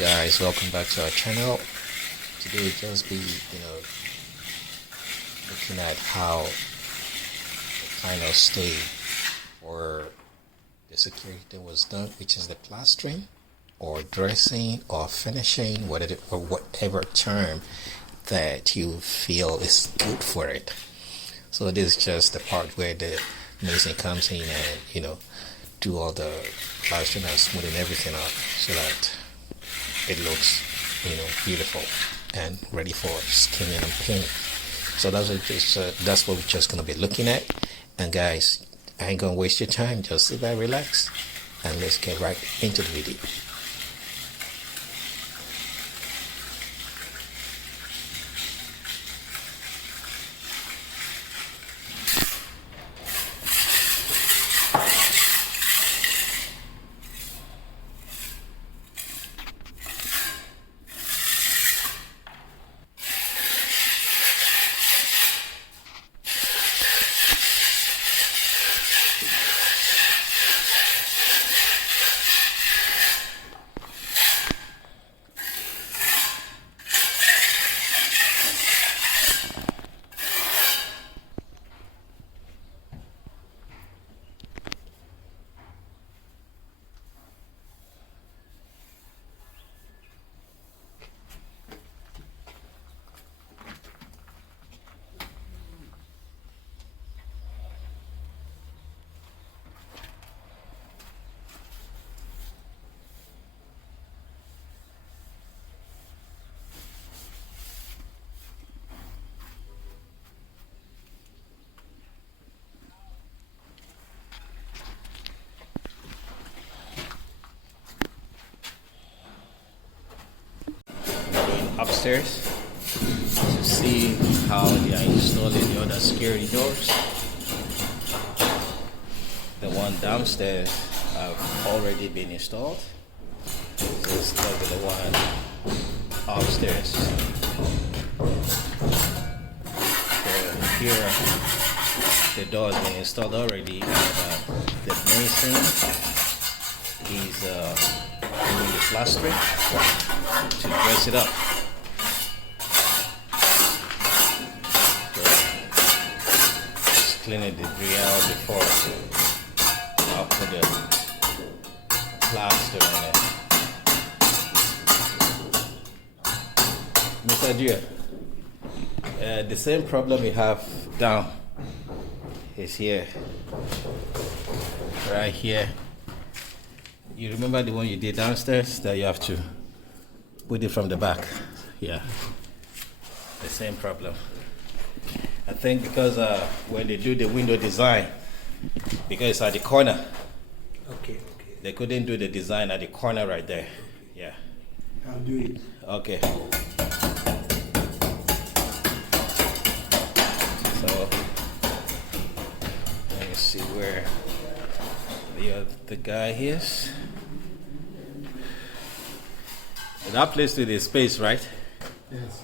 guys, welcome back to our channel. Today we'll just be looking at how the final stage for the security was done, which is the plastering or dressing or finishing, whatever term that you feel is good for it. So this is just the part where the mason comes in and do all the plastering and smoothing everything up so that it looks beautiful and ready for skimming and paint. So that's what we're just gonna be looking at. And guys, I ain't gonna waste your time. Just sit back, relax, and let's get right into the video. Upstairs to see how they are installing the other security doors. The one downstairs have already been installed, so it's like the one upstairs. So here the door has been installed already, and the mason is doing the plastering to dress it up. Cleaning the debris out before I'll put the plaster on it. Mr. Gia, the same problem we have down is here, right here. You remember the one you did downstairs that you have to put it from the back? Yeah, the same problem. I think because when they do the window design, because it's at the corner, Okay. they couldn't do the design at the corner right there. Yeah. I'll do it. Okay. So let me see where the guy is. That place to the space, right? Yes.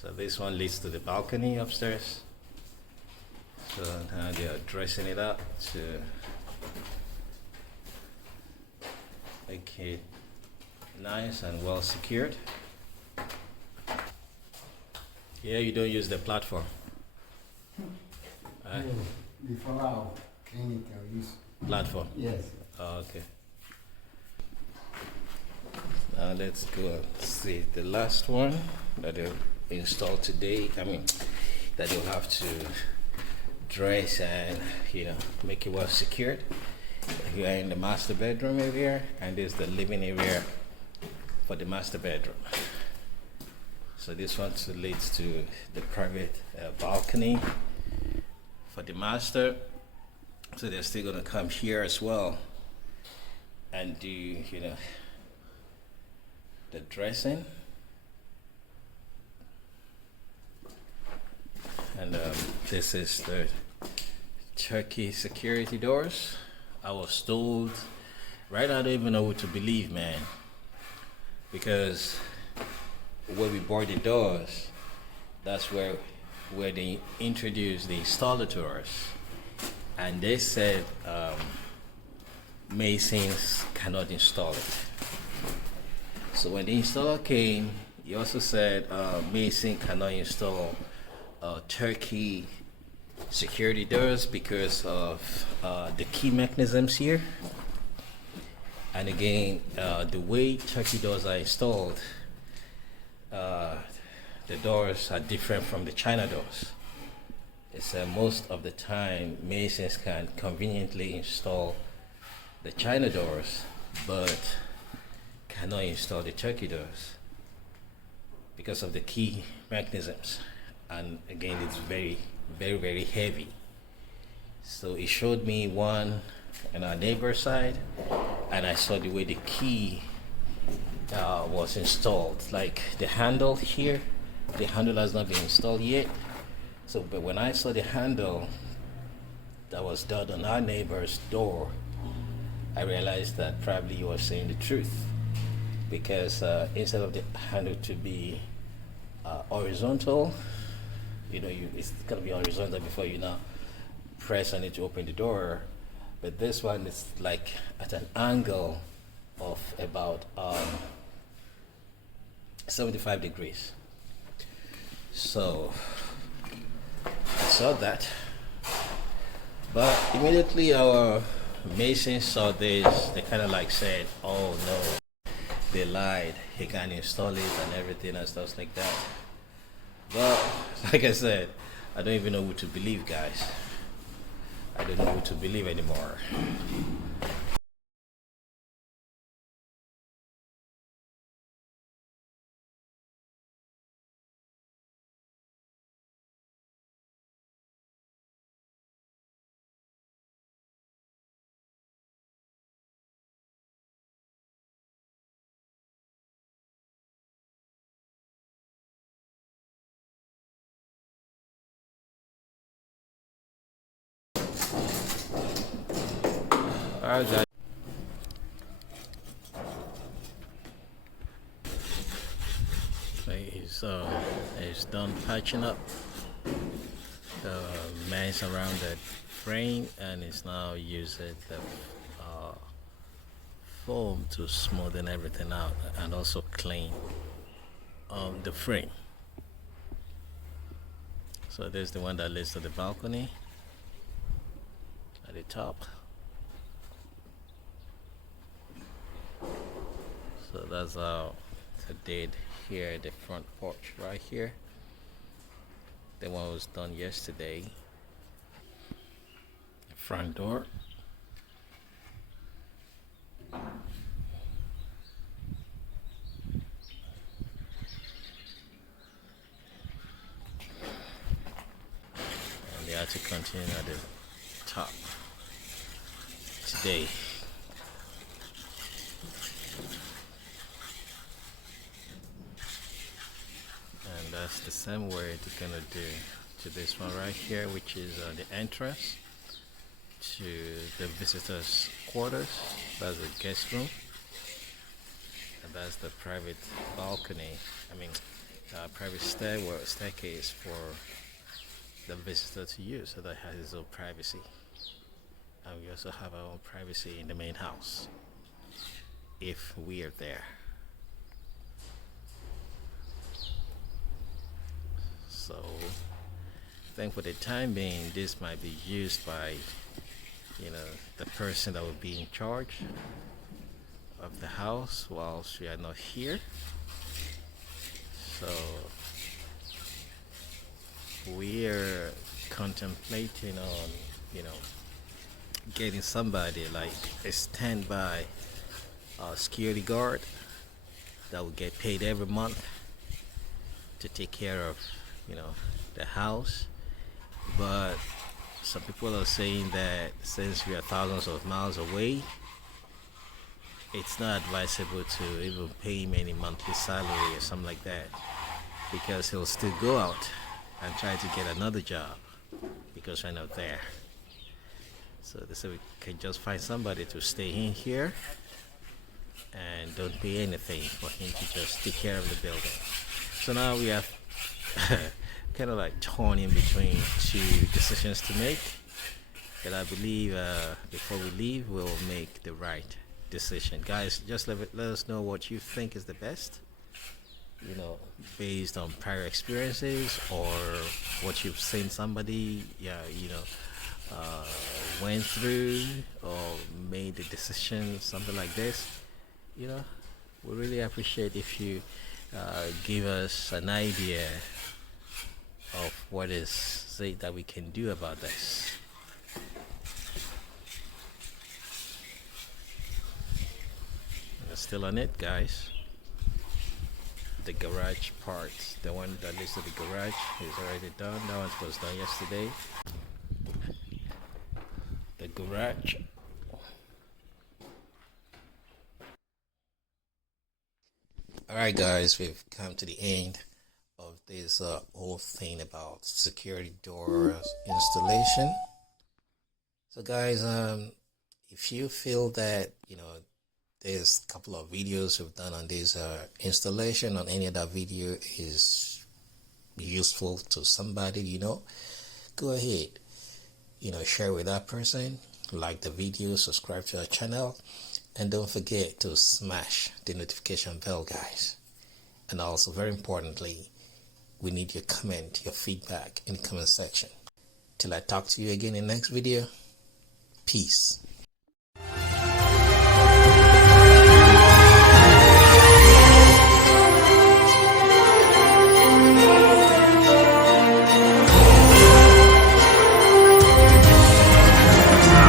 So this one leads to the balcony upstairs. So now they are dressing it up to make it nice and well secured. Here you don't use the platform. Before our clinic, I'll use. Platform? Yes. Oh, okay. Now let's go and see the last one that they'll install today. That they'll have to dress and make it well secured. We are in the master bedroom area, and this is the living area for the master bedroom. So this one leads to the private balcony for the master. So they're still gonna come here as well and do the dressing. And this is the Turkey security doors. I was told, right now I don't even know what to believe, man, because when we board the doors, that's where where they introduced the installer to us, and they said masons cannot install it. So when the installer came, he also said mason cannot install turkey security doors because of the key mechanisms here. And again, the way turkey doors are installed, the doors are different from the China doors. It's most of the time masons can conveniently install the China doors, but cannot install the turkey doors because of the key mechanisms. And again, it's very, very, very heavy. So he showed me one on our neighbor's side, and I saw the way the key was installed. Like the handle here, the handle has not been installed yet. So, but when I saw the handle that was done on our neighbor's door, I realized that probably you were saying the truth, because instead of the handle to be horizontal, it's gonna be horizontal before you now press on it to open the door. But this one is like at an angle of about 75 degrees. So I saw that, but immediately our masons saw this. They kind of like said, "Oh no, they lied. He can't install it and everything and stuff like that." Well, like I said, I don't even know who to believe, guys. I don't know who to believe anymore. Alright, guys. He's done patching up the mess around the frame, and is now using the foam to smoothen everything out and also clean the frame. So there's the one that leads to the balcony at the top. So that's how it did here, the front porch right here. The one was done yesterday. The front door. And they had to continue at the top today. And that's the same way they're gonna do to this one right here, which is the entrance to the visitors' quarters. That's the guest room, and that's the private balcony. Private staircase for the visitor to use, so that has his own privacy. And we also have our own privacy in the main house if we are there. So I think for the time being, this might be used by the person that will be in charge of the house whilst we are not here. So we are contemplating on getting somebody like a standby security guard that will get paid every month to take care of the house. But some people are saying that since we are thousands of miles away, it's not advisable to even pay him any monthly salary or something like that, because he'll still go out and try to get another job because we're not there. So they said we can just find somebody to stay in here and don't pay anything for him to just take care of the building. So now we have kind of like torn in between two decisions to make. But I believe before we leave, we'll make the right decision. Guys, just let us know what you think is the best, you know, based on prior experiences or what you've seen somebody, went through or made the decision, something like this. You know, we really appreciate if you give us an idea of what is it that we can do about this. We're still on it, guys. The garage part, the one that leads to the garage, is already done. That one was done yesterday. The garage. Alright guys, we've come to the end of this whole thing about security door installation. So guys, if you feel that, you know, there's a couple of videos we've done on this installation, on any of that video is useful to somebody, you know, go ahead, you know, share with that person, like the video, subscribe to our channel, and don't forget to smash the notification bell, guys. And also, very importantly, we need your comment, your feedback in the comment section. Till I talk to you again in the next video, peace.